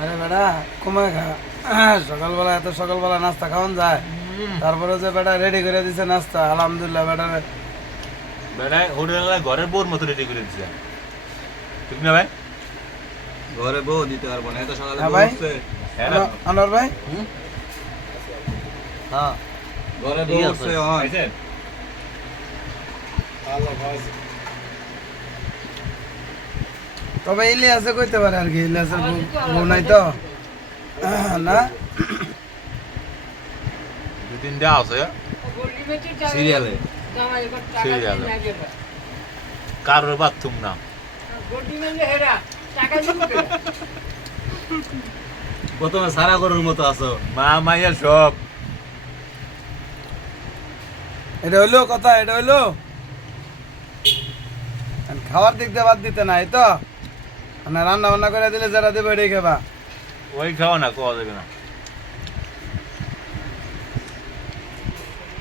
আরে বেটা কমায় খা সকালবেলা এত সকালবেলা নাস্তা খাওয়ান যায় তারপরে যে বেটা রেডি করে দিছে নাস্তা আলহামদুলিল্লাহ বেটা বেড়ায় হোটেলে ঘরের বউর মতো রেডি করে দিচ্ছে ঠিক না ভাই? ঘরে বউ দিতে পারবো না এত সকালে হ্যাঁ বউ ভাই। উঠছে। হ্যাঁ না? আনোয়ার ভাই হ্যাঁ ঘরে বউ ঠিক আছে। উঠছে অন। খাইছেন? তবে ইলিয়াসে কইতে পারে আর কি ইলিয়াসের বউ নাই তো না দুই তিনটা আছে সিরিয়ালে সিরিয়ালে কারোর বাথরুম না প্রথমে সারা গরুর মতো আছো মা মাইয়া সব এটা হইলো কথা এটা হইলো আর খাওয়ার দিক দিয়ে বাদ দিতে নাই তো মানে রান্না বান্না করে দিলে যারা দেবে এটাই খাবা ওই খাওয়া না খাওয়া যাবে না